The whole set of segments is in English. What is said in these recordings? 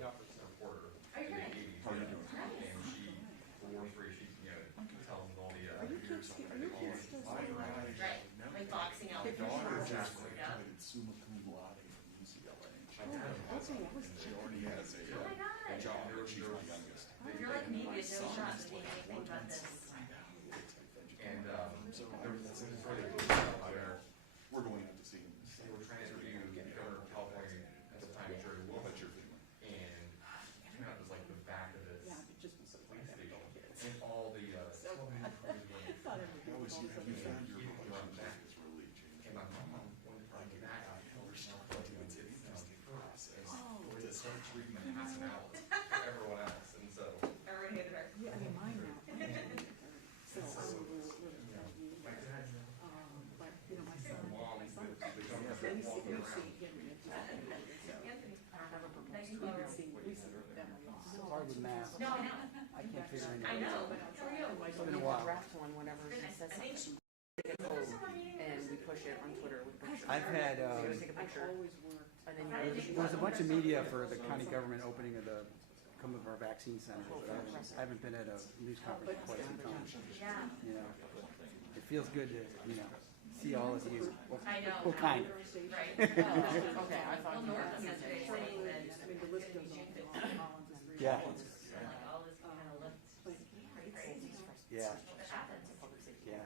reporter in the 80s, and she, for War Free, she, tells them all the, right, like boxing out. My daughter just Yeah. graduated summa cum laude from UCLA. She already has a Oh my God. job, and she's my youngest. You're like me, you have no shot to be anything but this. and So there was this really cool where we're going out to see him. they were trying to interview the governor of California at the time, Jerry What about Wilson, your family? and it turned out it was like the back of this police station, and all the How was you? Have you found your relationship is really changed? and my mom wanted to bring me back out We're starting to to it's the process Oh. to start treatment and passing out for everyone else, and so Everyone hated her. Yeah, I mean, mine now. So I'm a little my dad, but, you know, my son, mom, the governor then you walking around. see him, and it's just, Anthony. I have a proposal, Thank you. we've been seeing recently, them a lot. It's hard with math. No, I know. I can't figure I anything know. out. How are you? It's been a while. Draft one whenever he Goodness, says I think something, there's a summer meeting. and we push it on Twitter with pictures. I've had, So you take a I've picture, always worked. and then there was a bunch of media for the county government opening of the, some of our vaccine centers, but I haven't been at a news conference in quite some time. Yeah. You know, it feels good to, see all of you. I know. Well, kind of. Right. okay, I thought Well, you were North was yesterday saying that I mean, the list goes on and on, Collins is really. Yeah. like all this kind of looked pretty crazy. Yeah, What happened? yeah,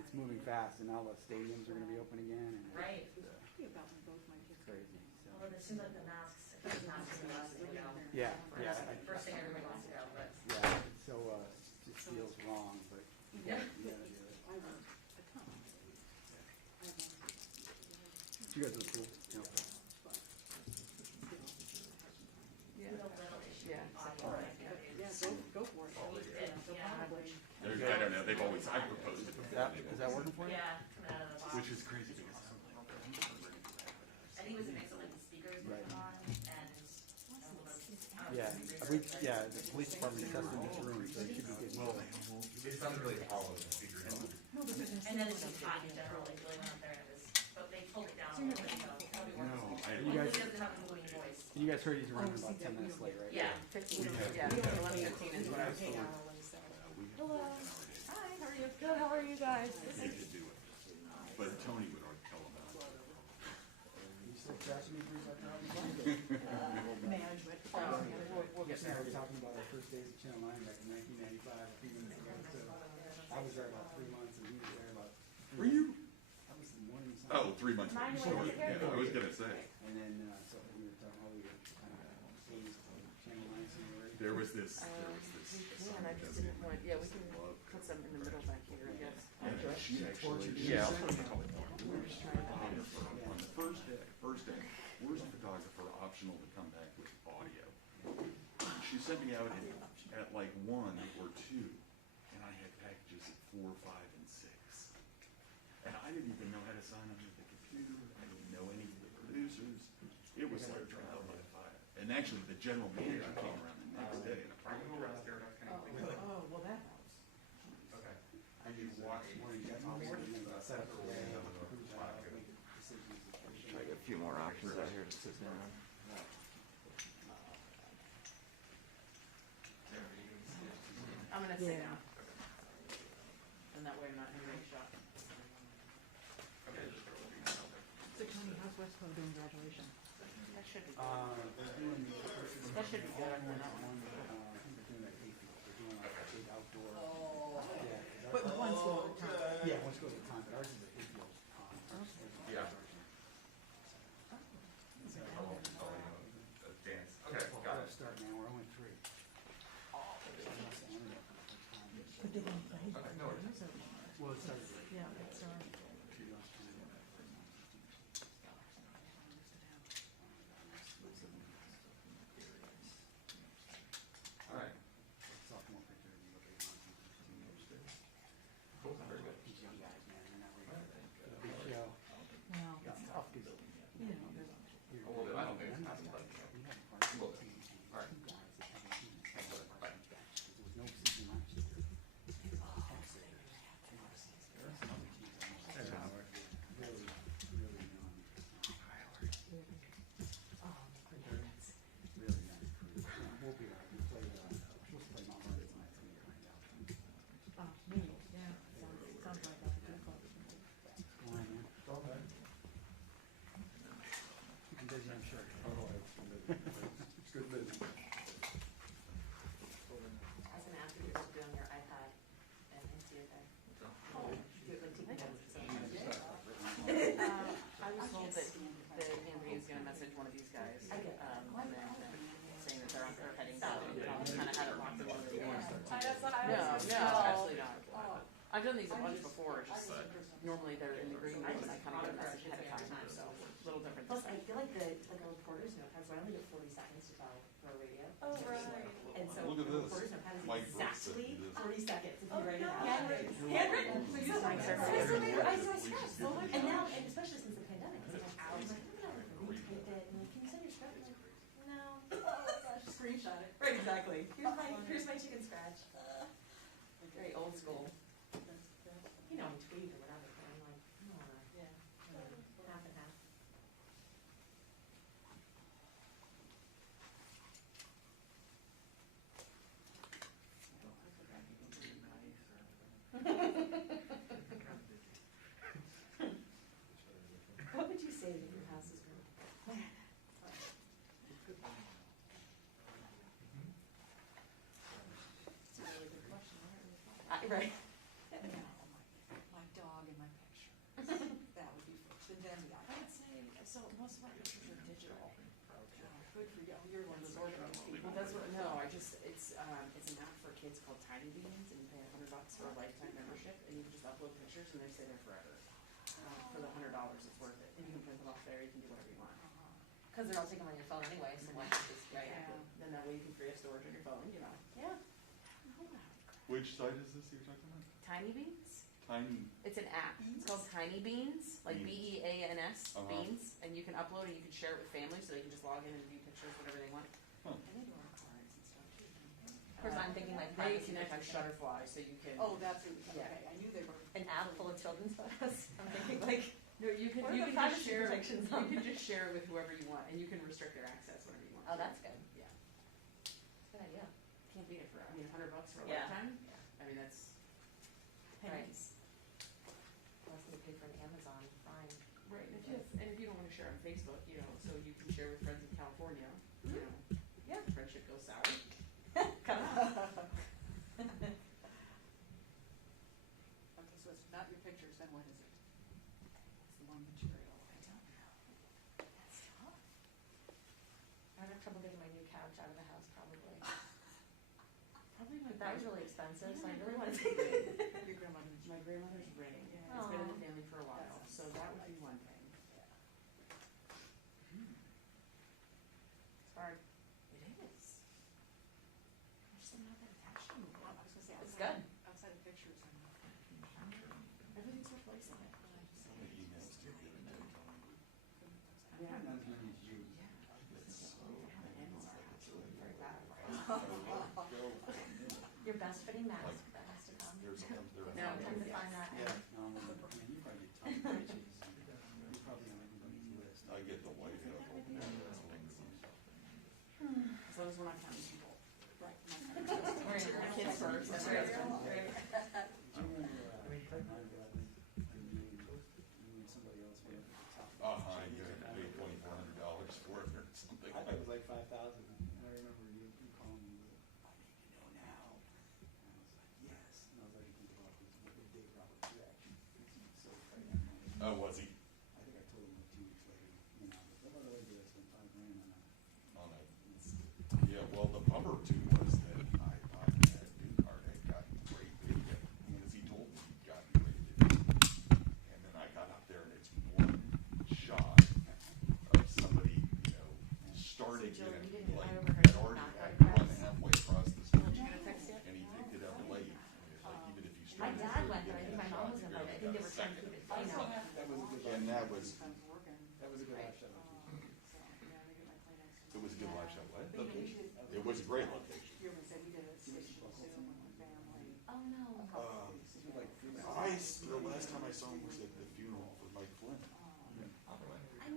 it's moving fast, and now the stadiums are gonna be open again, and Right. Happy about when both my kids. crazy, so. Well, it seems like the masks in the last thing to go. Yeah, yeah, That's the first thing everybody wants to go, but. yeah, it's so, it just feels wrong, but Yeah. you gotta do it. I work a ton. You guys look cool, Little issue. Yeah. Yeah, go for it. Yeah. I don't know, they've always, I've proposed it before. Is that working for you? Yeah, coming out of the box. Which is crazy because I'm like, I think it was a mix of like the speakers Right. going on and. Yeah, the police department tested this room, so it should be good. It sounds really hollow in the speaker. And then it's just hot in general, like really went up there and it was, but they pulled it down a little bit, so probably no, works. I, You guys, Hopefully it doesn't have a booming voice. you guys heard he's running about 10 minutes late, right? Yeah. 15, yeah, 11:15 is what I was told. Hello. Hi, how are you? Good, how are you guys? they could do it. But Tony would already tell them about it. You still trashing me for Management. Yes, we were talking about our first days at Channel 9 back in 1995, a few minutes ago, so I was there about 3 months, and he was there about. Were you? I was in morning. Oh, 3 months before, yeah, I was gonna say. And then, so we were talking, we were kind of phased to Channel 9 somewhere. There was this Man, I just didn't want, yeah, we can put some in the middle back here, I guess. she actually, Yeah. I'll put it on the first day, where's the photographer optional to come back with audio? She sent me out at like 1 or 2, and I had packages at 4, 5, and 6. And I didn't even know how to sign onto the computer, I didn't know any of the producers. It was like trial by fire. And actually, the general manager came around the next day, and Are you around there? Oh, well, that helps. Okay. Did you watch Set up the day, Try to get a few more options out here to sit down. I'm gonna sit down. And that way I'm not in a shot. So Tony, how's Westco doing graduation? That should be good. they're doing. That should be good after that one. I think they're doing that hayfield, they're doing like a big outdoor. Oh. Yeah. But one school at a time. Yeah, one school at a time, but ours is a hayfield. Yeah. Dance. Okay, got it. Start now, we're only 3. But they didn't play. Okay, no worries. Well, it started. Yeah, it's, All right. Sophomore picture, and you look at it on TV upstairs. Cool. Very good. These young guys, man, they're not ready. guys, and then saying that they're heading down, kind of had it locked in one of the doors. No, absolutely not. I've done these a bunch before, just normally they're in the green room and I kind of get a message ahead of time, so a little different. Plus, I feel like the reporter's notepad, so I only get 40 seconds to tell the radio. Oh, right. And so Look at the this. reporter's notepad is Mike Brooks said exactly this. 40 seconds if you write it out. Handwritten? So you still I scratched so much. And now, and especially since the pandemic, because I'm like, hours, like, retyped it, and like, can you send your script? I'm like, no. Oh gosh. Screenshot it. Right, exactly. Here's my chicken scratch. Very old school. You know, tweet or whatever, but I'm like, I don't wanna, half and half. What would you say that your house is worth? It's a really good question. Right. My dog in my picture. That would be first, and then the I would say, so most of our pictures are digital. Good for you, you're one of those organized people. Well, that's what, no, it's an app for kids called Tiny Beans, and you pay $100 for a lifetime membership, and you can just upload pictures, and they stay there forever. For the $100, it's worth it. And you can print them off there, you can do whatever you want. Because they're all taken on your phone anyway, so why not just, right? Exactly. Then that way you can free up storage on your phone, you know. Yeah. Which site is this you're talking about? Tiny Beans? Tiny. It's an app. It's called Tiny Beans, like Beans, Beans, and you can upload and you can share it with families, so they can just log in and view pictures, whatever they want. And they do our cards and stuff too. Of course, I'm thinking like They privacy connect with protection. Shutterfly, so you can. Oh, that's, okay, Yeah. I knew they were. An app full of children's photos. I'm thinking like, No, you can What are you the can just privacy share protections you on can just share it with whoever you want, and you can restrict their access whenever you want. oh, that's good. Yeah. Good idea. Can't beat it for $100 for a Yeah. lifetime. I mean that's pennies. Unless you pay for an Amazon Prime. Right. And if you don't want to share on Facebook, you know, so you can share with friends in California, you know, Yeah. the friendship goes sour. Come on. Okay, so it's not your pictures, then what is it? It's the one material. I don't know. That's tough. I would have trouble getting my new couch out of the house probably. Probably my But that was great- really expensive, so I Yeah. really want to take it. Your grandmother's. my grandmother's ring. Yeah. It's been in the Aw. family for a while, That's so that would be one thing. It's hard. It is. I just don't have that attachment. I was gonna say, It's outside, good. outside of pictures, I'm not. Everything's replacing it. How many emails do you get a day, Tony? Yeah, not as many as you. Very bad. Your best fitting mask that has to come. There's No, time to find that. Yeah. No, I mean, you probably get tons of pitches. You're probably on everybody's list. I get the white hat. As long as we're not counting people. Right. We're in The kids first. That's Right. right. Do you remember, 9/11, and you and somebody else were at the top? I get paid $2,400 for it or something. I thought it was like 5,000. I remember you calling me with, I need to know now. And I was like, yes. And I was like, think about this, what did Dave Roberts' reaction? He's so afraid of money. Oh, was he? I think I told him like 2 weeks later, you know, what other way did I spend $5,000 on that? On it. Yeah, well, the bummer too was that I had a new card had gotten great video, because he told me he'd gotten great video. And then I got up there and it's one shot of somebody, you know, starting So, Jill, in, you didn't like, fly over her had already knock had on run cars? halfway across the street. Did you get a text yet? And he picked it up late, and it's like, even if you My started. dad through went, it, but I you think my had a mom shot, was you invited. I barely think they got a were trying to second. keep it, you know. That was a good And live that shot. was, That was a good Right. live shot. it was a good live shot, what? But you know, we did. It was a great location. You were gonna say, we did a station Zoom with my family. Oh, no. a couple of weeks ago. Like 3 minutes. The last time I saw him was at the funeral for Mike Flynn, I mean,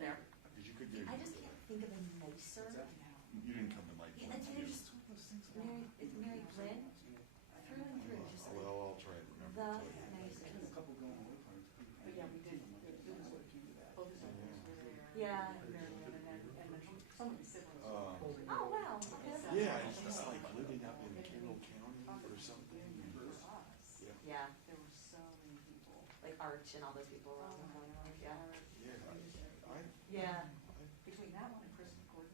There. because you could get. I just can't think of a nicer. You didn't come to Mike Yeah, Flynn. that's, did you? there's Mary, it's Mary Flynn, through and through, just like Well, I'll try and remember. the to tell you. nicest. A couple going away parties. But yeah, we did, it was what you do that. Both of them were there. Yeah. Marilyn and then some of the siblings. Oh, wow. Okay. Yeah, and he's like living up in Kendall County or something. For us, Yeah, there were so many people. like Arch and all those people were on the corner, yeah. Yeah, Yeah. Between that one and Chris Gordon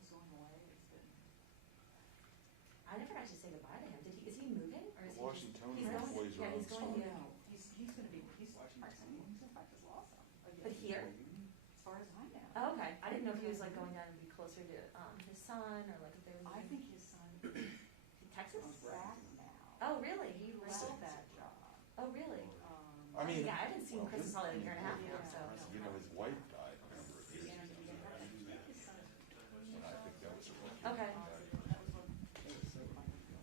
never got to say goodbye to him. Is he moving, or is he? Washington He's going. boys Yeah, are he's on going. strike. He's gonna be, he's practicing, he's gonna practice law some. But here? As far as I know. Oh, okay. I didn't know if he was like going down to be closer to his son, or like if they were. I moving. think his son Texas. is back now. Oh, really? He left that job. Oh, really? I mean, Yeah, I haven't seen Chris in probably like a year and a half now. So. You know, his wife died a number of years ago. And I think that was a Okay.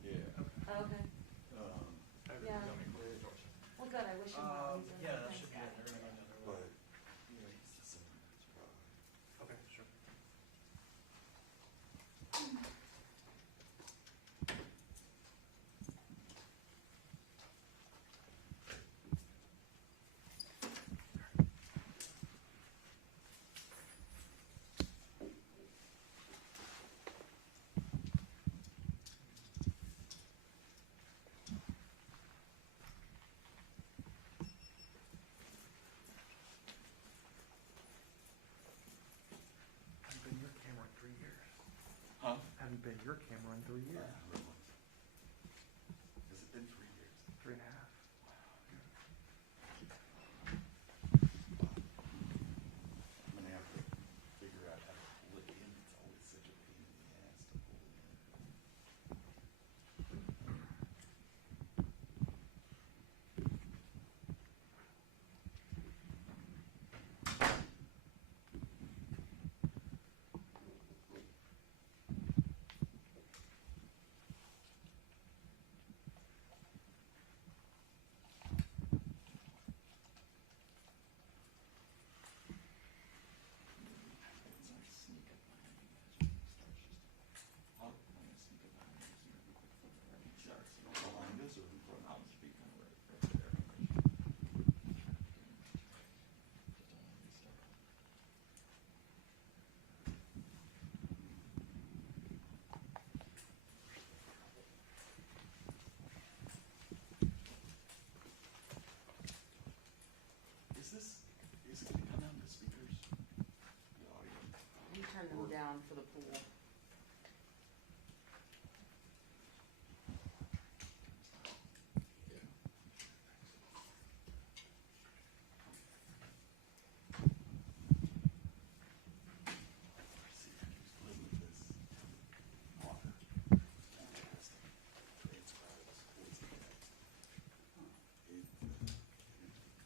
Yeah. Oh, okay. Um, Yeah. Well, good. I wish him well. He's a Yeah, that nice should be guy. in there. but, Okay, sure. Haven't been your camera in 3 years. huh? Haven't been your camera in 3 years. Has it been 3 years? 3.5. I'm gonna have to figure out how to pull it in. It's always such a pain in the ass to pull it in. Is it gonna come out in the speakers? The audio? We turned them down for the pool. See, I used to live with this water. Fantastic. Transcribes voice to text. It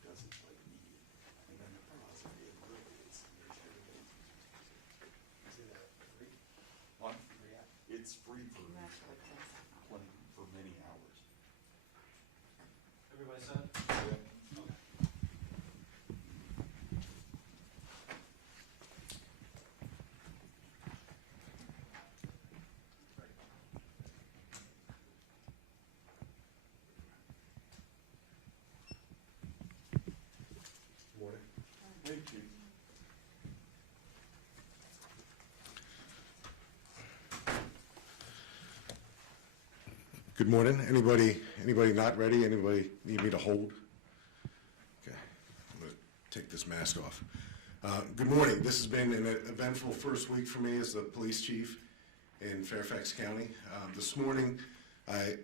doesn't like immediate. And then the process it is, there's everything. Is it free? What? Free app? It's free for Actually, for many hours. Everybody set? Morning. Hey, Chief. Good morning. Anybody not ready? Anybody need me to hold? Okay, I'm gonna take this mask off. Good morning. This has been an eventful first week for me as the police chief in Fairfax County. This morning, I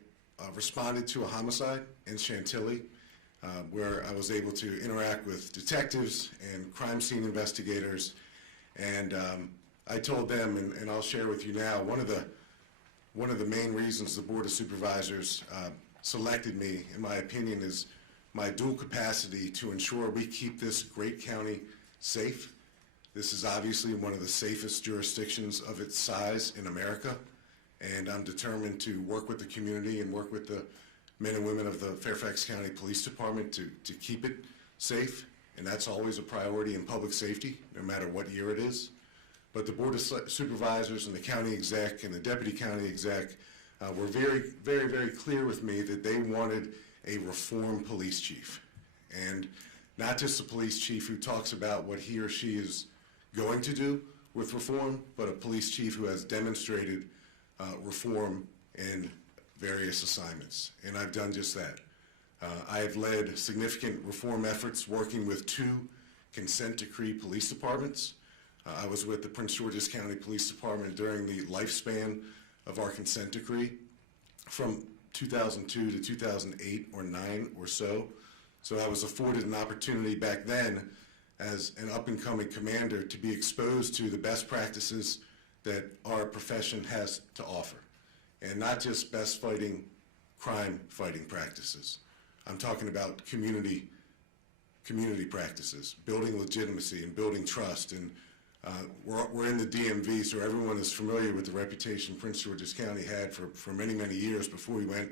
responded to a homicide in Chantilly, where I was able to interact with detectives and crime scene investigators. And I told them, and I'll share with you now, one of the main reasons the Board of Supervisors selected me, in my opinion, is my dual capacity to ensure we keep this great county safe. This is obviously one of the safest jurisdictions of its size in America, and I'm determined to work with the community and work with the men and women of the Fairfax County Police Department to keep it safe, and that's always a priority in public safety, no matter what year it is. But the Board of Supervisors and the county exec and the deputy county exec were very, very, very clear with me that they wanted a reformed police chief. And not just a police chief who talks about what he or she is going to do with reform, but a police chief who has demonstrated reform in various assignments. And I've done just that. I have led significant reform efforts working with 2 consent decree police departments. I was with the Prince George's County Police Department during the lifespan of our consent decree. from 2002 to 2008 or 9 or so. So I was afforded an opportunity back then as an up-and-coming commander to be exposed to the best practices that our profession has to offer. And not just best crime fighting practices. I'm talking about community practices, building legitimacy and building trust. And we're in the DMV, so everyone is familiar with the reputation Prince George's County had for many, many years before we went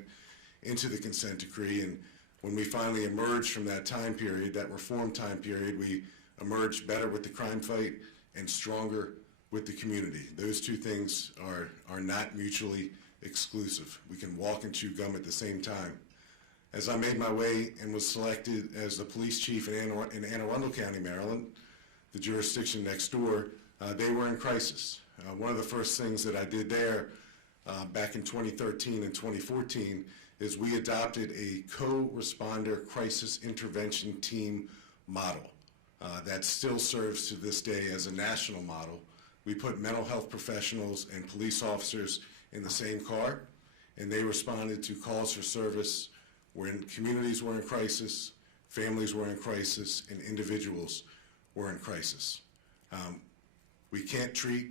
into the consent decree. And when we finally emerged from that time period, that reform time period, we emerged better with the crime fight and stronger with the community. Those two things are not mutually exclusive. We can walk and chew gum at the same time. As I made my way and was selected as the police chief in Anne Arundel County, Maryland, the jurisdiction next door, they were in crisis. One of the first things that I did there back in 2013 and 2014 is we adopted a co-responder crisis intervention team model that still serves to this day as a national model. We put mental health professionals and police officers in the same car, and they responded to calls for service when communities were in crisis, families were in crisis, and individuals were in crisis. We can't treat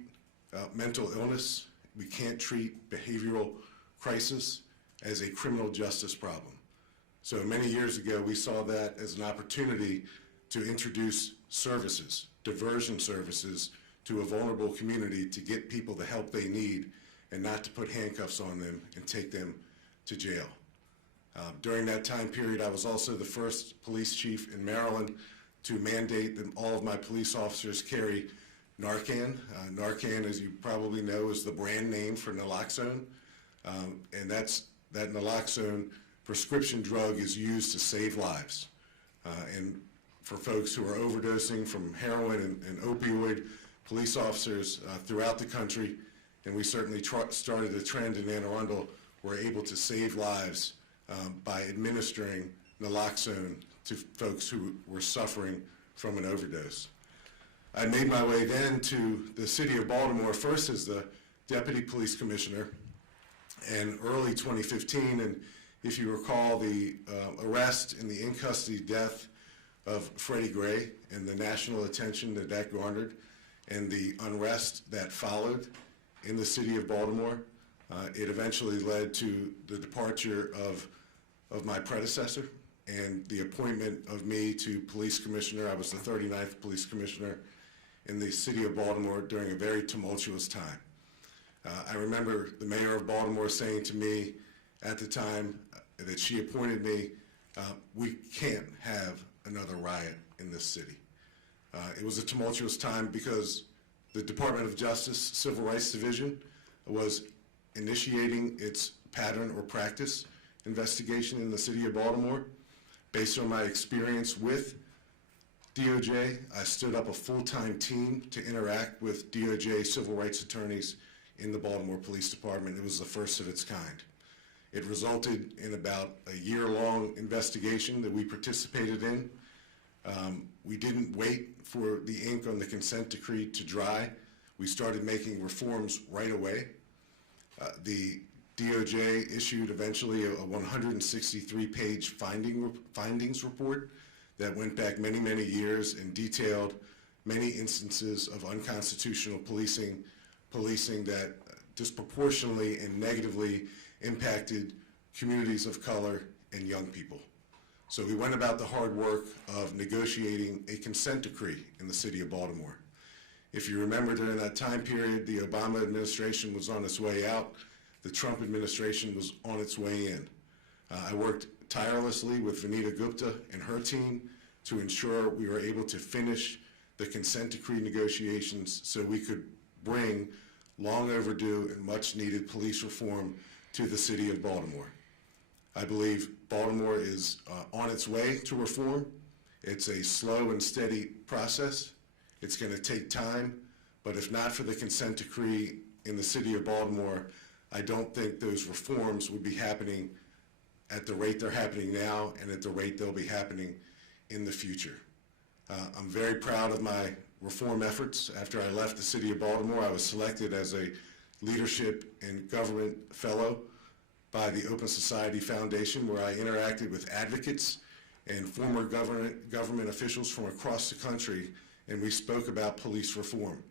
mental illness, we can't treat behavioral crisis as a criminal justice problem. So many years ago, we saw that as an opportunity to introduce services, diversion services, to a vulnerable community to get people the help they need and not to put handcuffs on them and take them to jail. During that time period, I was also the first police chief in Maryland to mandate that all of my police officers carry Narcan. Narcan, as you probably know, is the brand name for naloxone, and that naloxone prescription drug is used to save lives. And for folks who are overdosing from heroin and opioid, police officers throughout the country, and we certainly started a trend in Anne Arundel, were able to save lives by administering naloxone to folks who were suffering from an overdose. I made my way then to the city of Baltimore, first as the deputy police commissioner, and early 2015, and if you recall the arrest and the in-custody death of Freddie Gray and the national attention that garnered and the unrest that followed in the city of Baltimore, it eventually led to the departure of my predecessor and the appointment of me to police commissioner. I was the 39th police commissioner in the city of Baltimore during a very tumultuous time. I remember the mayor of Baltimore saying to me at the time that she appointed me, we can't have another riot in this city. It was a tumultuous time because the Department of Justice Civil Rights Division was initiating its pattern or practice investigation in the city of Baltimore. Based on my experience with DOJ, I stood up a full-time team to interact with DOJ civil rights attorneys in the Baltimore Police Department. It was the first of its kind. It resulted in about a year-long investigation that we participated in. We didn't wait for the ink on the consent decree to dry. We started making reforms right away. The DOJ issued eventually a 163-page findings report that went back many, many years and detailed many instances of unconstitutional policing that disproportionately and negatively impacted communities of color and young people. So we went about the hard work of negotiating a consent decree in the city of Baltimore. If you remember, during that time period, the Obama administration was on its way out. The Trump administration was on its way in. I worked tirelessly with Vanita Gupta and her team to ensure we were able to finish the consent decree negotiations so we could bring long overdue and much needed police reform to the city of Baltimore. I believe Baltimore is on its way to reform. It's a slow and steady process. It's going to take time, but if not for the consent decree in the city of Baltimore, I don't think those reforms would be happening at the rate they're happening now and at the rate they'll be happening in the future. I'm very proud of my reform efforts. After I left the city of Baltimore, I was selected as a leadership and government fellow by the Open Society Foundation, where I interacted with advocates and former government officials from across the country, and we spoke about police reform.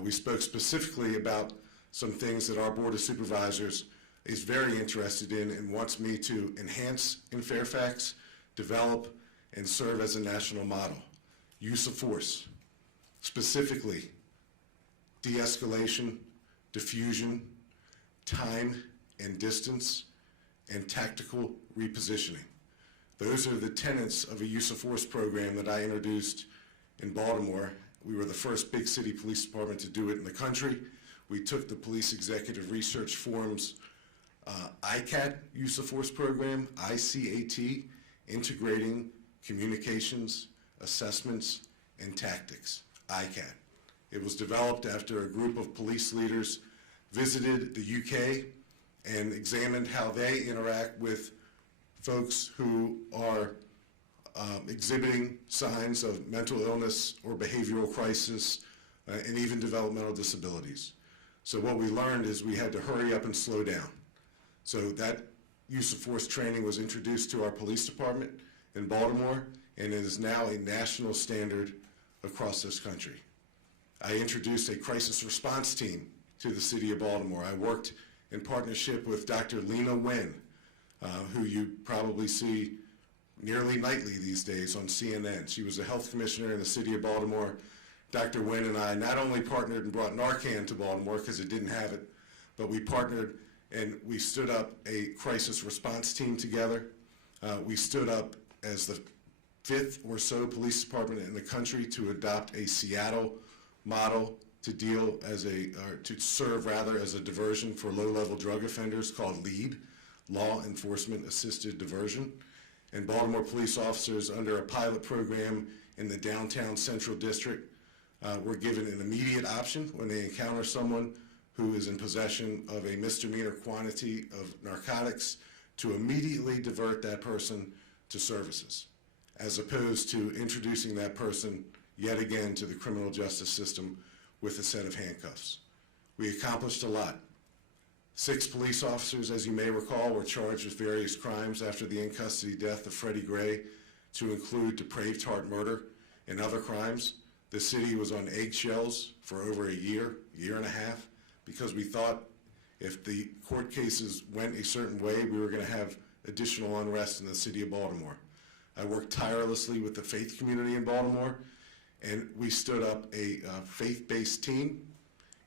We spoke specifically about some things that our Board of Supervisors is very interested in and wants me to enhance in Fairfax, develop, and serve as a national model. Use of force, specifically de-escalation, diffusion, time and distance, and tactical repositioning. Those are the tenets of a use of force program that I introduced in Baltimore. We were the first big city police department to do it in the country. We took the Police Executive Research Forum's ICAT use of force program, ICAT, integrating communications, assessments, and tactics, ICAT. It was developed after a group of police leaders visited the UK and examined how they interact with folks who are exhibiting signs of mental illness or behavioral crisis and even developmental disabilities. So what we learned is we had to hurry up and slow down. So that use of force training was introduced to our police department in Baltimore, and it is now a national standard across this country. I introduced a crisis response team to the city of Baltimore. I worked in partnership with Dr. Lena Wen, who you probably see nearly nightly these days on CNN. She was a health commissioner in the city of Baltimore. Dr. Wen and I not only partnered and brought Narcan to Baltimore because it didn't have it, but we partnered and we stood up a crisis response team together. We stood up as the 5th or so police department in the country to adopt a Seattle model to deal as to serve rather as a diversion for low-level drug offenders called LEAD, Law Enforcement Assisted Diversion. And Baltimore police officers under a pilot program in the downtown central district were given an immediate option when they encounter someone who is in possession of a misdemeanor quantity of narcotics to immediately divert that person to services, as opposed to introducing that person yet again to the criminal justice system with a set of handcuffs. We accomplished a lot. 6 police officers, as you may recall, were charged with various crimes after the in-custody death of Freddie Gray, to include depraved heart murder and other crimes. The city was on eggshells for over a year and a half, because we thought if the court cases went a certain way, we were going to have additional unrest in the city of Baltimore. I worked tirelessly with the faith community in Baltimore, and we stood up a faith-based team,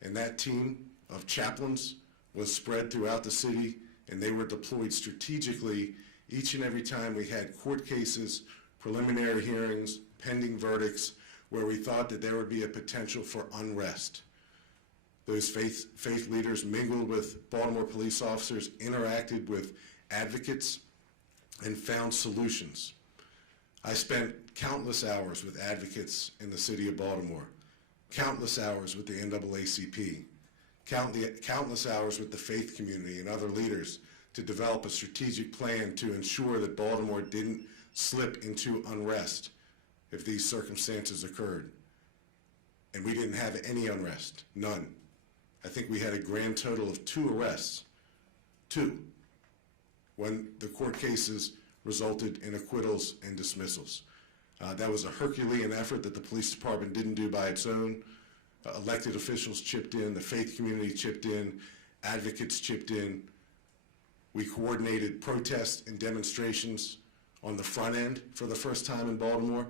and that team of chaplains was spread throughout the city, and they were deployed strategically each and every time we had court cases, preliminary hearings, pending verdicts, where we thought that there would be a potential for unrest. Those faith leaders mingled with Baltimore police officers, interacted with advocates, and found solutions. I spent countless hours with advocates in the city of Baltimore, countless hours with the NAACP, countless hours with the faith community and other leaders to develop a strategic plan to ensure that Baltimore didn't slip into unrest if these circumstances occurred. And we didn't have any unrest, none. I think we had a grand total of 2 arrests, 2, when the court cases resulted in acquittals and dismissals. That was a Herculean effort that the police department didn't do by its own. Elected officials chipped in, the faith community chipped in, advocates chipped in. We coordinated protests and demonstrations on the front end for the first time in Baltimore.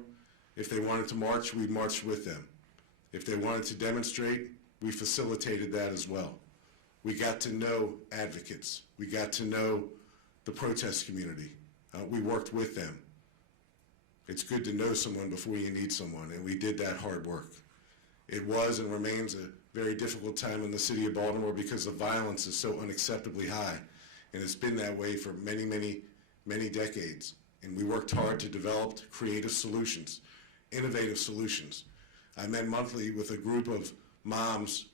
If they wanted to march, we marched with them. If they wanted to demonstrate, we facilitated that as well. We got to know advocates. We got to know the protest community. We worked with them. It's good to know someone before you need someone, and we did that hard work. It was and remains a very difficult time in the city of Baltimore because the violence is so unacceptably high, and it's been that way for many, many, many decades. And we worked hard to develop creative solutions, innovative solutions. I met monthly with a group of moms,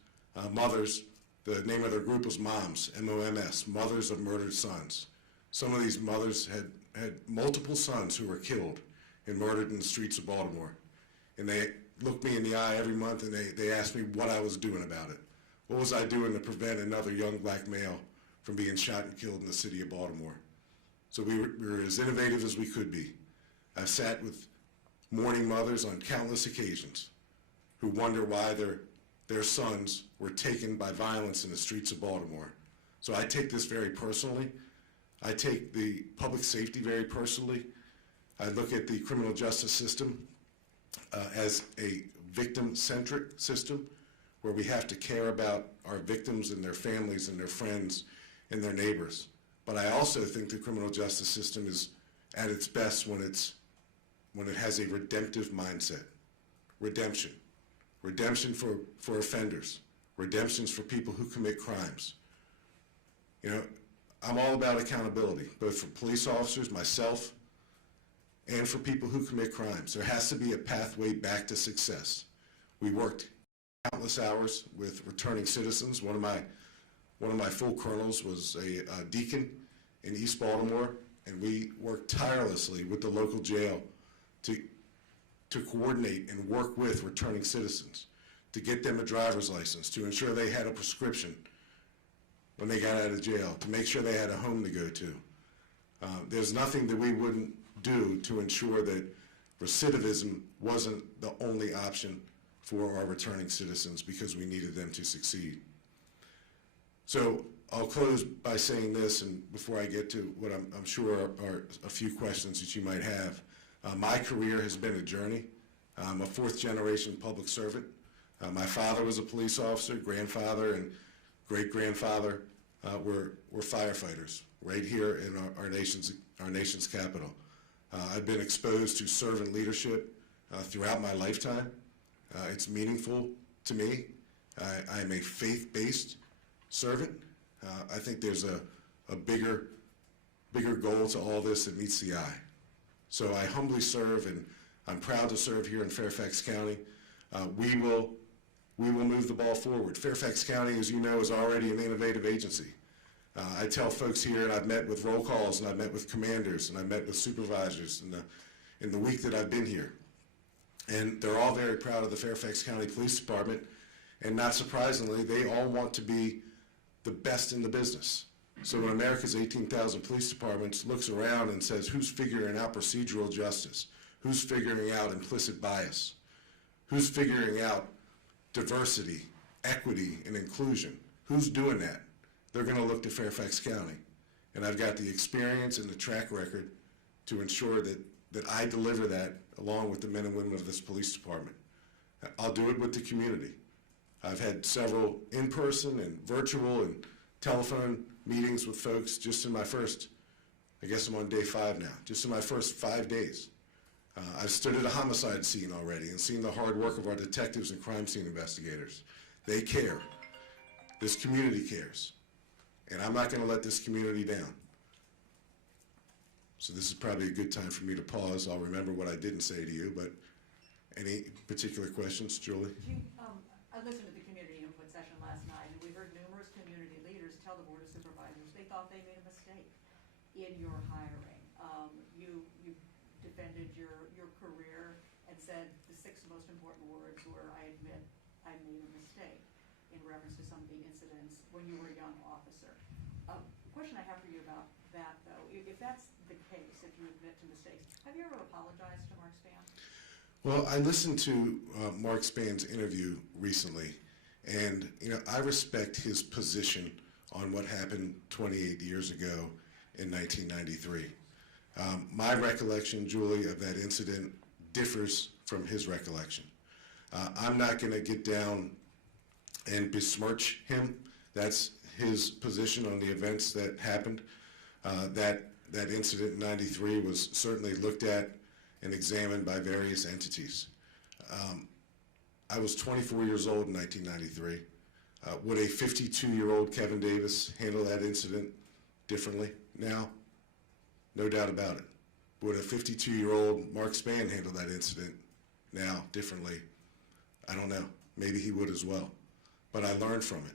mothers. The name of their group was MOMS, M-O-M-S, Mothers of Murdered Sons. Some of these mothers had multiple sons who were killed and murdered in the streets of Baltimore. And they looked me in the eye every month and they asked me what I was doing about it. What was I doing to prevent another young black male from being shot and killed in the city of Baltimore. So we were as innovative as we could be. I've sat with mourning mothers on countless occasions who wonder why their sons were taken by violence in the streets of Baltimore. So I take this very personally. I take the public safety very personally. I look at the criminal justice system as a victim-centric system where we have to care about our victims and their families and their friends and their neighbors. But I also think the criminal justice system is at its best when it has a redemptive mindset. Redemption. Redemption for offenders. Redemptions for people who commit crimes. You know, I'm all about accountability, both for police officers, myself, and for people who commit crimes. There has to be a pathway back to success. We worked countless hours with returning citizens. One of my full colonels was a deacon in East Baltimore, and we worked tirelessly with the local jail to coordinate and work with returning citizens, to get them a driver's license, to ensure they had a prescription when they got out of jail, to make sure they had a home to go to. There's nothing that we wouldn't do to ensure that recidivism wasn't the only option for our returning citizens because we needed them to succeed. So I'll close by saying this, and before I get to what I'm sure are a few questions that you might have. My career has been a journey. I'm a fourth-generation public servant. My father was a police officer, grandfather and great-grandfather were firefighters right here in our nation's capital. I've been exposed to servant leadership throughout my lifetime. It's meaningful to me. I am a faith-based servant. I think there's a bigger goal to all this that meets the eye. So I humbly serve, and I'm proud to serve here in Fairfax County. We will move the ball forward. Fairfax County, as you know, is already an innovative agency. I tell folks here, and I've met with roll calls, and I've met with commanders, and I've met with supervisors in the week that I've been here. And they're all very proud of the Fairfax County Police Department, and not surprisingly, they all want to be the best in the business. So when America's 18,000 police departments looks around and says, who's figuring out procedural justice? Who's figuring out implicit bias? Who's figuring out diversity, equity, and inclusion? Who's doing that? They're going to look to Fairfax County. And I've got the experience and the track record to ensure that I deliver that along with the men and women of this police department. I'll do it with the community. I've had several in-person and virtual and telephone meetings with folks just in my first, I guess I'm on day 5 now, just in my first 5 days. I've stood at a homicide scene already and seen the hard work of our detectives and crime scene investigators. They care. This community cares. And I'm not going to let this community down. So this is probably a good time for me to pause. I'll remember what I didn't say to you, but any particular questions, Julie? I listened to the community input session last night, and we heard numerous community leaders tell the Board of Supervisors they thought they made a mistake in your hiring. You defended your career and said the 6 most important words were, I admit I made a mistake, in reference to some of the incidents when you were a young officer. Question I have for you about that, though, if that's the case, if you admit to mistakes, have you ever apologized to Mark Spann? Well, I listened to Mark Spann's interview recently, and I respect his position on what happened 28 years ago in 1993. My recollection, Julie, of that incident differs from his recollection. I'm not going to get down and besmirch him. That's his position on the events that happened. That incident in 93 was certainly looked at and examined by various entities. I was 24 years old in 1993. Would a 52-year-old Kevin Davis handle that incident differently now? No doubt about it. Would a 52-year-old Mark Spann handle that incident now differently? I don't know. Maybe he would as well. But I learned from it.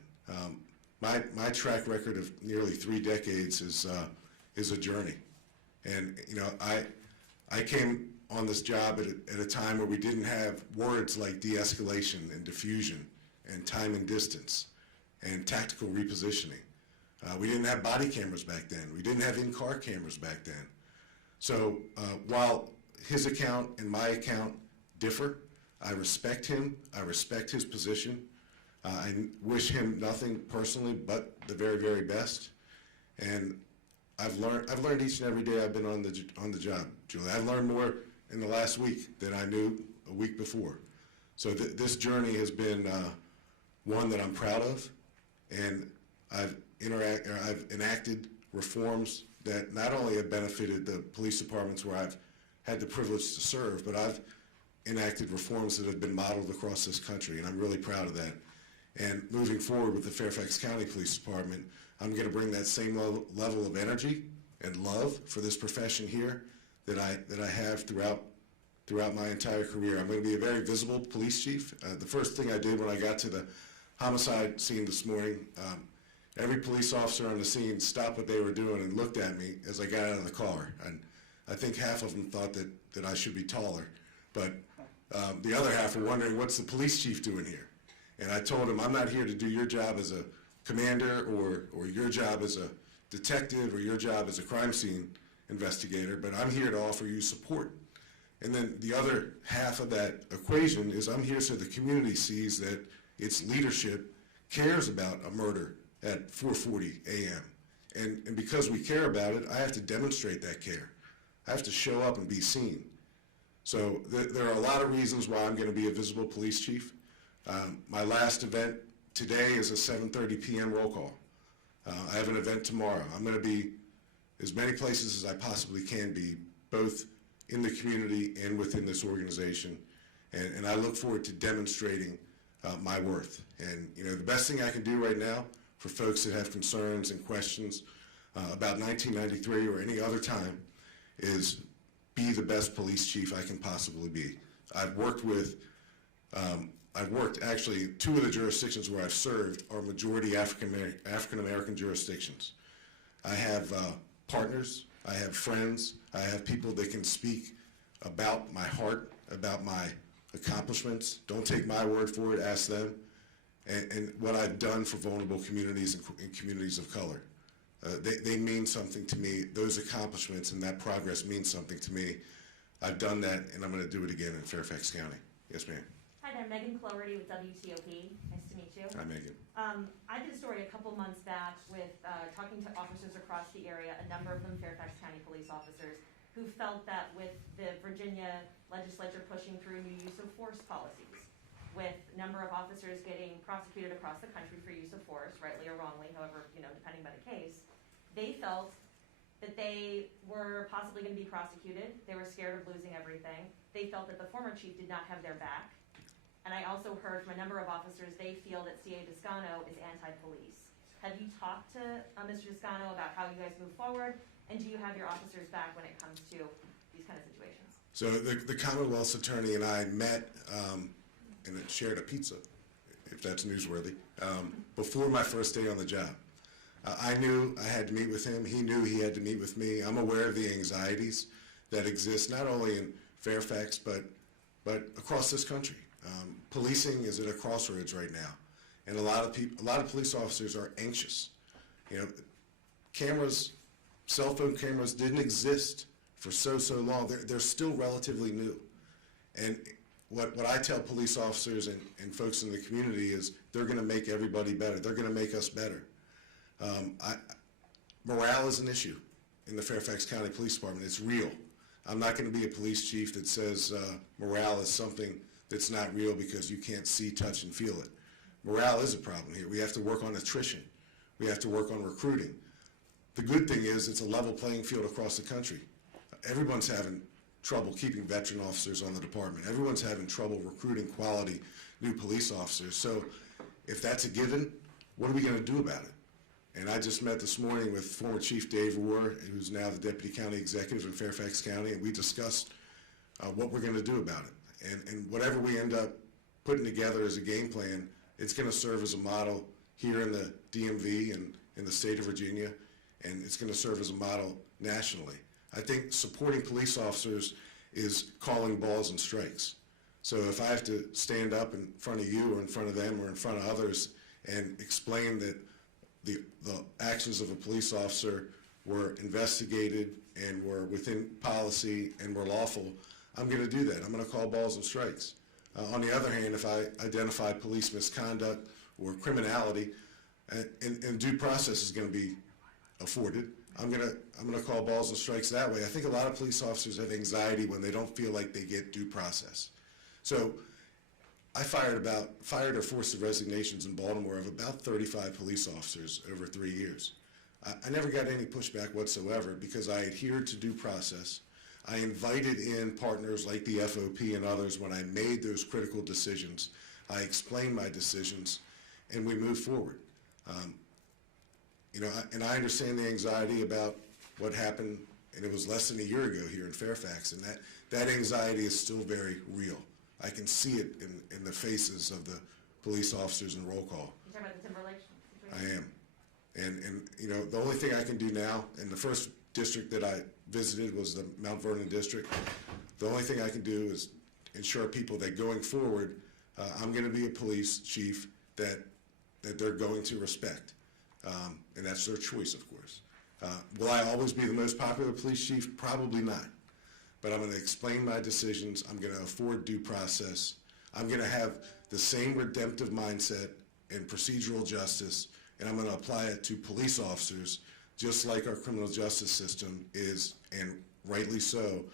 My track record of nearly 3 decades is a journey. And I came on this job at a time where we didn't have words like de-escalation and diffusion and time and distance and tactical repositioning. We didn't have body cameras back then. We didn't have in-car cameras back then. So while his account and my account differ, I respect him. I respect his position. I wish him nothing personally but the very, very best. And I've learned each and every day I've been on the job, Julie. I've learned more in the last week than I knew a week before. So this journey has been one that I'm proud of, and I've enacted reforms that not only have benefited the police departments where I've had the privilege to serve, but I've enacted reforms that have been modeled across this country, and I'm really proud of that. And moving forward with the Fairfax County Police Department, I'm going to bring that same level of energy and love for this profession here that I have throughout my entire career. I'm going to be a very visible police chief. The first thing I did when I got to the homicide scene this morning, every police officer on the scene stopped what they were doing and looked at me as I got out of the car. And I think half of them thought that I should be taller, but the other half were wondering, what's the police chief doing here? And I told him, I'm not here to do your job as a commander or your job as a detective or your job as a crime scene investigator, but I'm here to offer you support. And then the other half of that equation is I'm here so the community sees that its leadership cares about a murder at 4:40 a.m. And because we care about it, I have to demonstrate that care. I have to show up and be seen. So there are a lot of reasons why I'm going to be a visible police chief. My last event today is a 7:30 p.m. roll call. I have an event tomorrow. I'm going to be as many places as I possibly can be, both in the community and within this organization. And I look forward to demonstrating my worth. And the best thing I can do right now for folks that have concerns and questions about 1993 or any other time is be the best police chief I can possibly be. I've worked actually, 2 of the jurisdictions where I've served are majority African-American jurisdictions. I have partners, I have friends, I have people that can speak about my heart, about my accomplishments. Don't take my word for it, ask them. And what I've done for vulnerable communities and communities of color. They mean something to me. Those accomplishments and that progress means something to me. I've done that, and I'm going to do it again in Fairfax County. Yes, ma'am. Hi there, Megan Cloherty with WTOP. Nice to meet you. Hi, Megan. I did a story a couple months back with talking to officers across the area, a number of them Fairfax County police officers, who felt that with the Virginia legislature pushing through new use of force policies, with a number of officers getting prosecuted across the country for use of force, rightly or wrongly, however, depending by the case, they felt that they were possibly going to be prosecuted. They were scared of losing everything. They felt that the former chief did not have their back. And I also heard from a number of officers, they feel that CA Descano is anti-police. Have you talked to Mr. Descano about how you guys move forward? And do you have your officers back when it comes to these kind of situations? So the Commonwealth's attorney and I met and shared a pizza, if that's newsworthy, before my first day on the job. I knew I had to meet with him. He knew he had to meet with me. I'm aware of the anxieties that exist not only in Fairfax but across this country. Policing is at a crossroads right now, and a lot of police officers are anxious. Cell phone cameras didn't exist for so long. They're still relatively new, and what I tell police officers and folks in the community is they're going to make everybody better. They're going to make us better. Morale is an issue in the Fairfax County Police Department. It's real. I'm not going to be a police chief that says morale is something that's not real because you can't see, touch, and feel it. Morale is a problem here. We have to work on attrition. We have to work on recruiting. The good thing is it's a level playing field across the country. Everyone's having trouble keeping veteran officers on the department. Everyone's having trouble recruiting quality new police officers. So if that's a given, what are we going to do about it? And I just met this morning with former Chief Dave Rohr, who's now the Deputy County Executive in Fairfax County, and we discussed what we're going to do about it. And whatever we end up putting together as a game plan, it's going to serve as a model here in the DMV and in the state of Virginia, and it's going to serve as a model nationally. I think supporting police officers is calling balls and strikes. So if I have to stand up in front of you or in front of them or in front of others and explain that the action actions of a police officer were investigated and were within policy and were lawful, I'm going to do that. I'm going to call balls and strikes. On the other hand, if I identify police misconduct or criminality, and due process is going to be afforded, I'm gonna call balls and strikes that way. I think a lot of police officers have anxiety when they don't feel like they get due process. So I fired or forced the resignations in Baltimore of about 35 police officers over 3 years. I never got any pushback whatsoever because I adhered to due process. I invited in partners like the FOP and others when I made those critical decisions. I explained my decisions, and we moved forward. And I understand the anxiety about what happened, and it was less than a year ago here in Fairfax, and that anxiety is still very real. I can see it in the faces of the police officers in roll call. You're talking about the Timberlake I situation? am. And the only thing I can do now, and the first district that I visited was the Mount Vernon district, the only thing I can do is ensure people that going forward, I'm going to be a police chief that they're going to respect. And that's their choice, of course. Will I always be the most popular police chief? Probably not. But I'm going to explain my decisions. I'm going to afford due process. I'm going to have the same redemptive mindset and procedural justice, and I'm going to apply it to police officers, just like our criminal justice system is, and rightly so,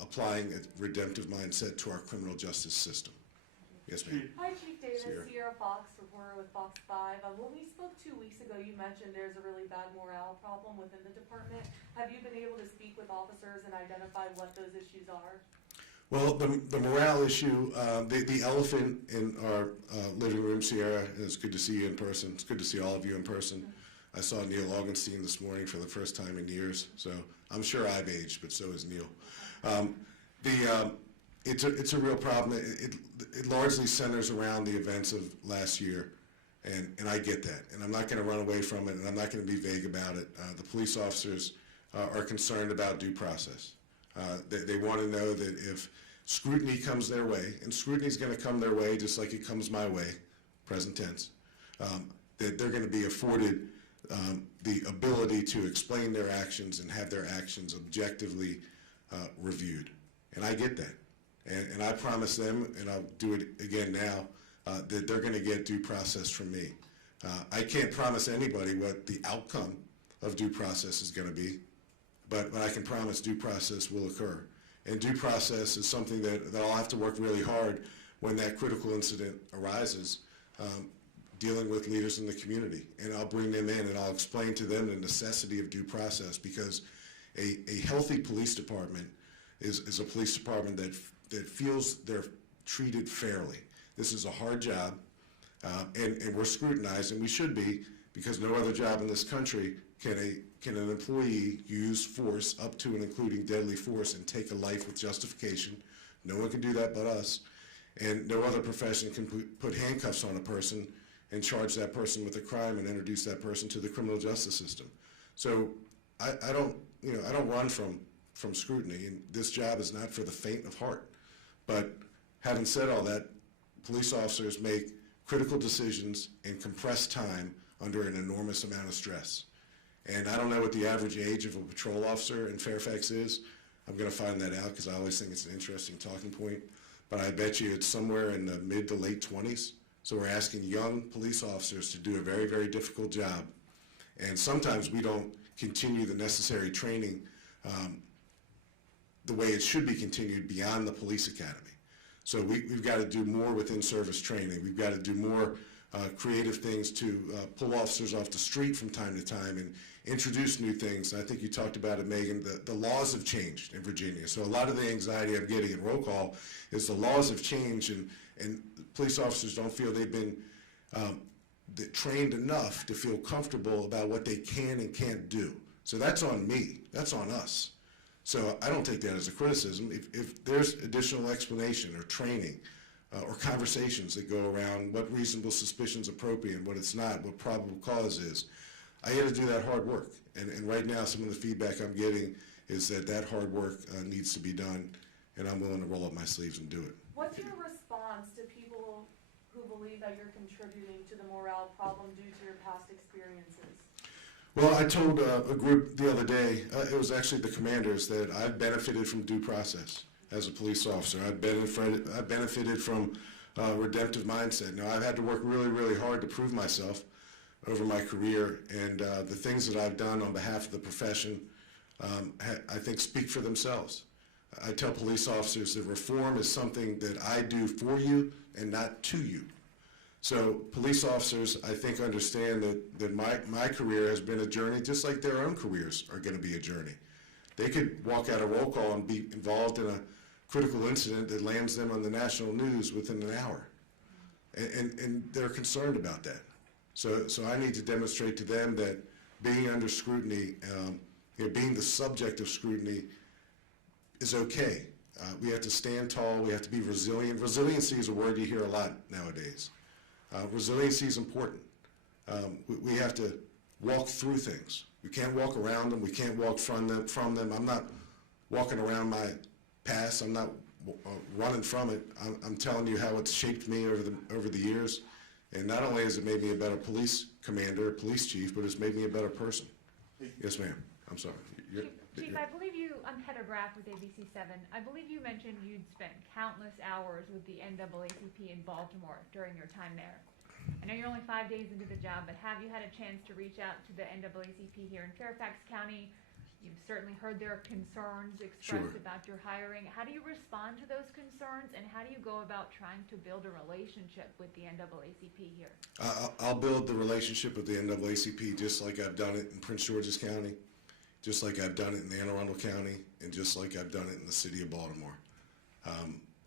applying a redemptive mindset to our criminal justice system. Yes, ma'am. Hi, Chief Davis, Sierra. Sierra Fox, reporter with Fox 5. When we spoke 2 weeks ago, you mentioned there's a really bad morale problem within the department. Have you been able to speak with officers and identify what those issues are? Well, the morale issue, the elephant in our living room, Sierra, and it's good to see you in person. It's good to see all of you in person. I saw Neil Augenstein this morning for the first time in years, so I'm sure I've aged, but so has Neil. It's a real problem. It largely centers around the events of last year, and I get that. And I'm not going to run away from it, and I'm not going to be vague about it. The police officers are concerned about due process. They want to know that if scrutiny comes their way, and scrutiny is going to come their way just like it comes my way, present tense, that they're going to be afforded the ability to explain their actions and have their actions objectively reviewed. And I get that. And I promise them, and I'll do it again now, that they're going to get due process from me. I can't promise anybody what the outcome of due process is going to be, but I can promise due process will occur. And due process is something that I'll have to work really hard when that critical incident arises, dealing with leaders in the community. And I'll bring them in and I'll explain to them the necessity of due process, because a healthy police department is a police department that feels they're treated fairly. This is a hard job, and we're scrutinized, and we should be, because no other job in this country can an employee use force up to and including deadly force and take a life with justification. No one can do that but us, and no other profession can put handcuffs on a person and charge that person with a crime and introduce that person to the criminal justice system. So I don't run from scrutiny, and this job is not for the faint of heart. But having said all that, police officers make critical decisions in compressed time under an enormous amount of stress. And I don't know what the average age of a patrol officer in Fairfax is. I'm going to find that out because I always think it's an interesting talking point. But I bet you it's somewhere in the mid to late 20s. So we're asking young police officers to do a very, very difficult job. And sometimes we don't continue the necessary training the way it should be continued beyond the police academy. So we've got to do more with in-service training. We've got to do more creative things to pull officers off the street from time to time and introduce new things. I think you talked about it, Megan. The laws have changed in Virginia. So a lot of the anxiety I'm getting at roll call is the laws have changed, and police officers don't feel they've been trained enough to feel comfortable about what they can and can't do. So that's on me. That's on us. So I don't take that as a criticism. If there's additional explanation or training or conversations that go around what reasonable suspicion is appropriate and what it's not, what probable cause is, I got to do that hard work. And right now, some of the feedback I'm getting is that hard work needs to be done, and I'm willing to roll up my sleeves and do it. What's your response to people who believe that you're contributing to the morale problem due to your past experiences? Well, I told a group the other day, it was actually the commanders, that I've benefited from due process as a police officer. I've benefited from redemptive mindset. Now, I've had to work really, really hard to prove myself over my career, and the things that I've done on behalf of the profession, I think, speak for themselves. I tell police officers that reform is something that I do for you and not to you. So police officers, I think, understand that my career has been a journey just like their own careers are going to be a journey. They could walk out a roll call and be involved in a critical incident that lands them on the national news within an hour. And they're concerned about that. So I need to demonstrate to them that being under scrutiny, being the subject of scrutiny is okay. We have to stand tall. We have to be resilient. Resiliency is a word you hear a lot nowadays. Resiliency is important. We have to walk through things. We can't walk around them. We can't walk from them. I'm not walking around my past. I'm not running from it. I'm telling you how it's shaped me over the years. And not only has it made me a better police commander, police chief, but it's made me a better person. Yes, ma'am. I'm sorry. Chief, I believe you, I'm Heather Graff with ABC7. I believe you mentioned you'd spent countless hours with the NAACP in Baltimore during your time there. I know you're only 5 days into the job, but have you had a chance to reach out to the NAACP here in Fairfax County? You've certainly heard their concerns expressed about your hiring. How do you respond to those concerns, and how do you go about trying to build a relationship with the NAACP here? I'll build the relationship with the NAACP just like I've done it in Prince George's County, just like I've done it in Anne Arundel County, and just like I've done it in the city of Baltimore.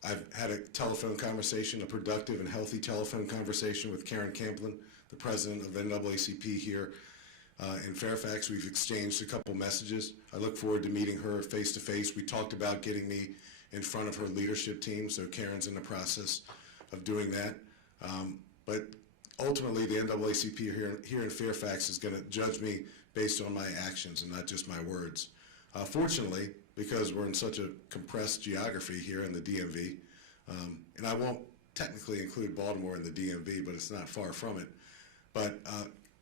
I've had a telephone conversation, a productive and healthy telephone conversation with Karen Camplin, the president of NAACP here in Fairfax. We've exchanged a couple messages. I look forward to meeting her face to face. We talked about getting me in front of her leadership team, so Karen's in the process of doing that. But ultimately, the NAACP here in Fairfax is going to judge me based on my actions and not just my words. Fortunately, because we're in such a compressed geography here in the DMV, and I won't technically include Baltimore in the DMV, but it's not far from it. But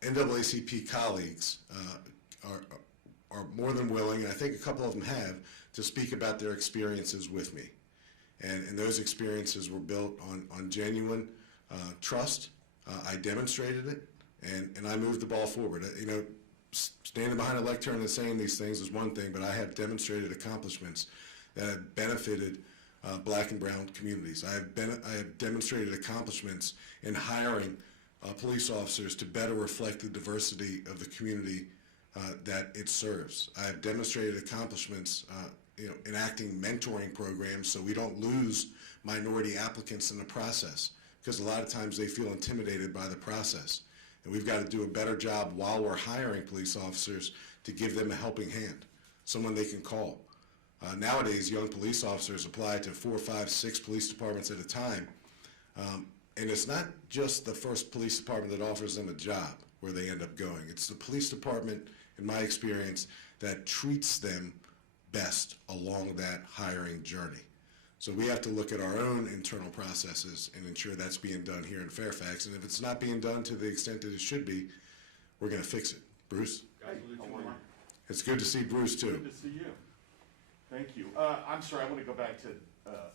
NAACP colleagues are more than willing, and I think a couple of them have, to speak about their experiences with me. And those experiences were built on genuine trust. I demonstrated it, and I moved the ball forward. Standing behind a lectern and saying these things is one thing, but I have demonstrated accomplishments that have benefited black and brown communities. I have demonstrated accomplishments in hiring police officers to better reflect the diversity of the community that it serves. I have demonstrated accomplishments enacting mentoring programs so we don't lose minority applicants in the process, because a lot of times they feel intimidated by the process. And we've got to do a better job while we're hiring police officers to give them a helping hand, someone they can call. Nowadays, young police officers apply to 4, 5, 6 police departments at a time. And it's not just the first police department that offers them a job where they end up going. It's the police department, in my experience, that treats them best along that hiring journey. So we have to look at our own internal processes and ensure that's being done here in Fairfax. And if it's not being done to the extent that it should be, we're going to fix it. Bruce? It's good to see Bruce, too. Good to see you. Thank you. I'm sorry, I want to go back to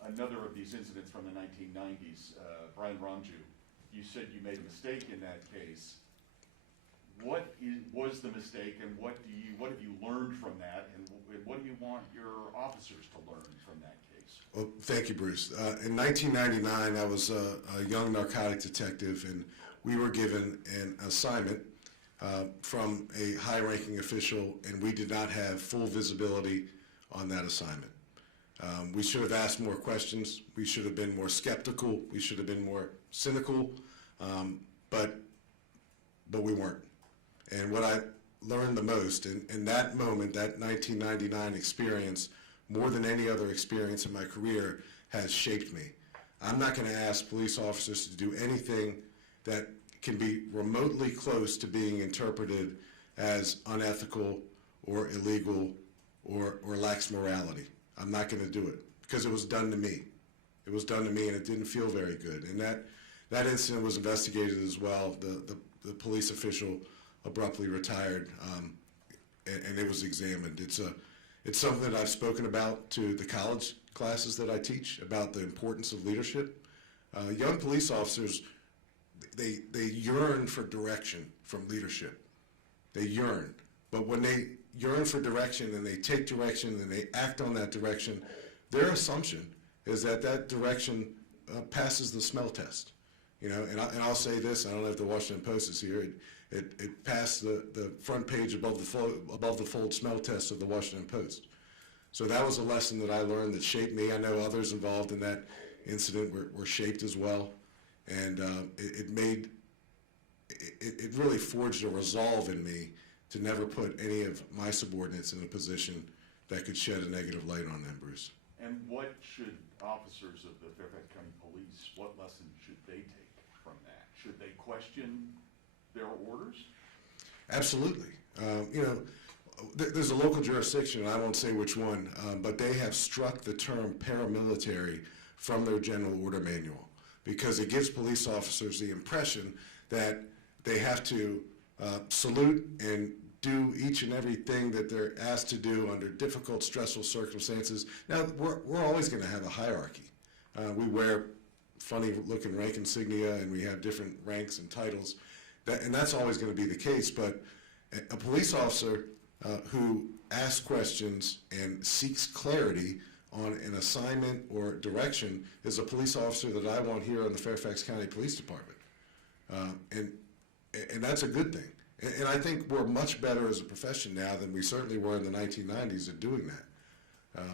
another of these incidents from the 1990s. Brian Romjue, you said you made a mistake in that case. What was the mistake, and what have you learned from that, and what do you want your officers to learn from that case? Well, thank you, Bruce. In 1999, I was a young narcotic detective, and we were given an assignment from a high-ranking official, and we did not have full visibility on that assignment. We should have asked more questions. We should have been more skeptical. We should have been more cynical, but we weren't. And what I learned the most in that moment, that 1999 experience, more than any other experience in my career, has shaped me. I'm not going to ask police officers to do anything that can be remotely close to being interpreted as unethical or illegal or lacks morality. I'm not going to do it because it was done to me. It was done to me, and it didn't feel very good. And that incident was investigated as well. The police official abruptly retired, and it was examined. It's something that I've spoken about to the college classes that I teach about the importance of leadership. Young police officers, they yearn for direction from leadership. They yearn. But when they yearn for direction and they take direction and they act on that direction, their assumption is that that direction passes the smell test. You know, and I'll say this, I don't know if the Washington Post is here, it passed the front page above the fold smell test of the Washington Post. So that was a lesson that I learned that shaped me. I know others involved in that incident were shaped as well. And it really forged a resolve in me to never put any of my subordinates in a position that could shed a negative light on them, Bruce. And what should officers of the Fairfax County Police, what lessons should they take from that? Should they question their orders? Absolutely. You know, there's a local jurisdiction, and I won't say which one, but they have struck the term paramilitary from their general order manual because it gives police officers the impression that they have to salute and do each and everything that they're asked to do under difficult, stressful circumstances. Now, we're always going to have a hierarchy. We wear funny-looking rank insignia, and we have different ranks and titles, and that's always going to be the case. But a police officer who asks questions and seeks clarity on an assignment or direction is a police officer that I want here in the Fairfax County Police Department. And that's a good thing. And I think we're much better as a profession now than we certainly were in the 1990s at doing that.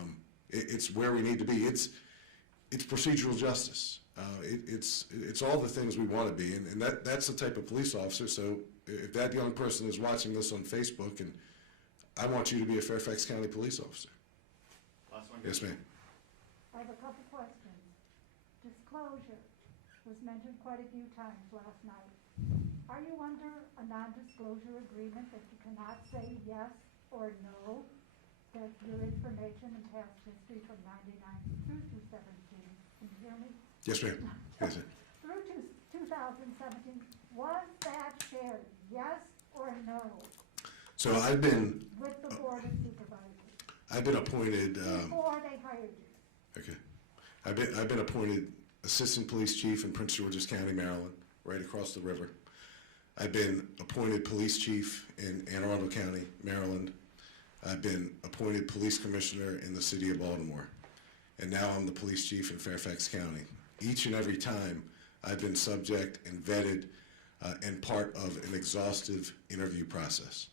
It's where we need to be. It's procedural justice. It's all the things we want to be, and that's the type of police officer. So if that young person is watching this on Facebook, and I want you to be a Fairfax County police officer. Last one. Yes, ma'am. I have a couple questions. Disclosure was mentioned quite a few times last night. Are you under a non-disclosure agreement that you cannot say yes or no, that your information and past history from 99 through 2017, can you hear me? Yes, ma'am. Yes, ma'am. Through 2017, was that shared, yes or no? So I've been with the Board of Supervisors? I've been appointed. Before they hired you? Okay. I've been appointed Assistant Police Chief in Prince George's County, Maryland, right across the river. I've been appointed Police Chief in Anne Arundel County, Maryland. I've been appointed Police Commissioner in the City of Baltimore. And now I'm the Police Chief in Fairfax County. Each and every time I've been subject and vetted and part of an exhaustive interview process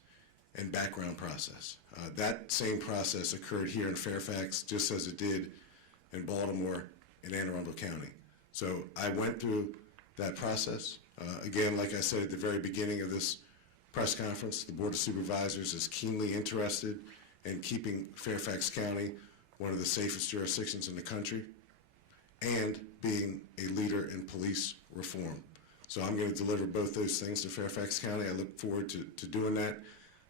and background process. That same process occurred here in Fairfax just as it did in Baltimore and Anne Arundel County. So I went through that process. Again, like I said at the very beginning of this press conference, the Board of Supervisors is keenly interested in keeping Fairfax County one of the safest jurisdictions in the country and being a leader in police reform. So I'm going to deliver both those things to Fairfax County. I look forward to doing that,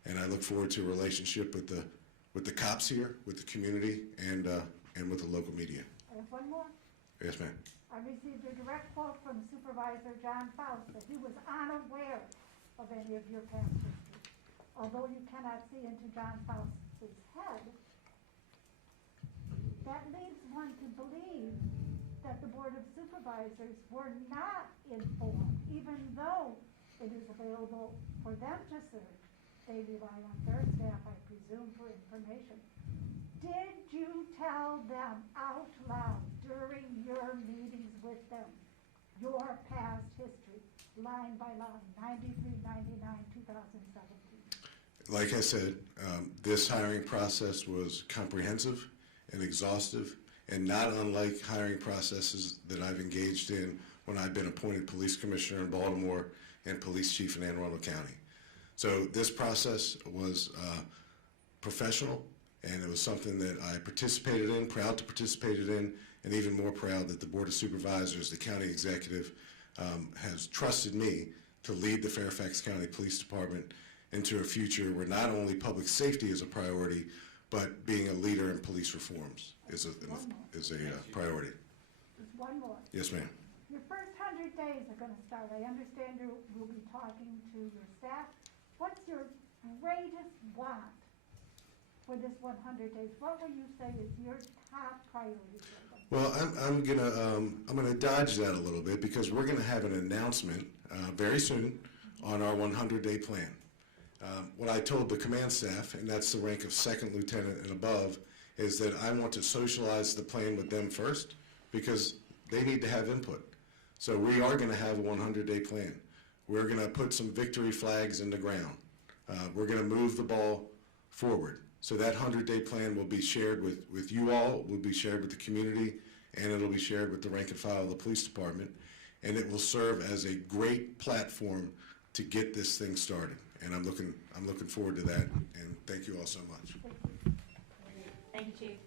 and I look forward to a relationship with the cops here, with the community, and with the local media. I have one more. Yes, ma'am. I received a direct quote from Supervisor John Faust that he was unaware of any of your past history. Although you cannot see into John Faust's head, that leads one to believe that the Board of Supervisors were not informed, even though it is available for them to search. They rely on their staff, I presume, for information. Did you tell them out loud during your meetings with them your past history, line by line, 93, 99, 2017? Like I said, this hiring process was comprehensive and exhaustive, and not unlike hiring processes that I've engaged in when I've been appointed Police Commissioner in Baltimore and Police Chief in Anne Arundel County. So this process was professional, and it was something that I participated in, proud to participate in, and even more proud that the Board of Supervisors, the county executive, has trusted me to lead the Fairfax County Police Department into a future where not only public safety is a priority, but being a leader in police reforms is a priority. Just one more. Yes, ma'am. Your first 100 days are going to start. I understand you will be talking to your staff what's your greatest want for this 100 days? What will you say is your top priority for them? Well, I'm gonna dodge that a little bit because we're gonna have an announcement very soon on our 100-day plan. What I told the command staff, and that's the rank of second lieutenant and above, is that I want to socialize the plan with them first because they need to have input. So we are going to have a 100-day plan. We're going to put some victory flags in the ground. We're going to move the ball forward. So that 100-day plan will be shared with you all, will be shared with the community, and it'll be shared with the rank and file of the police department. And it will serve as a great platform to get this thing started. And I'm looking forward to that. And thank you all so much. Thank you, Chief.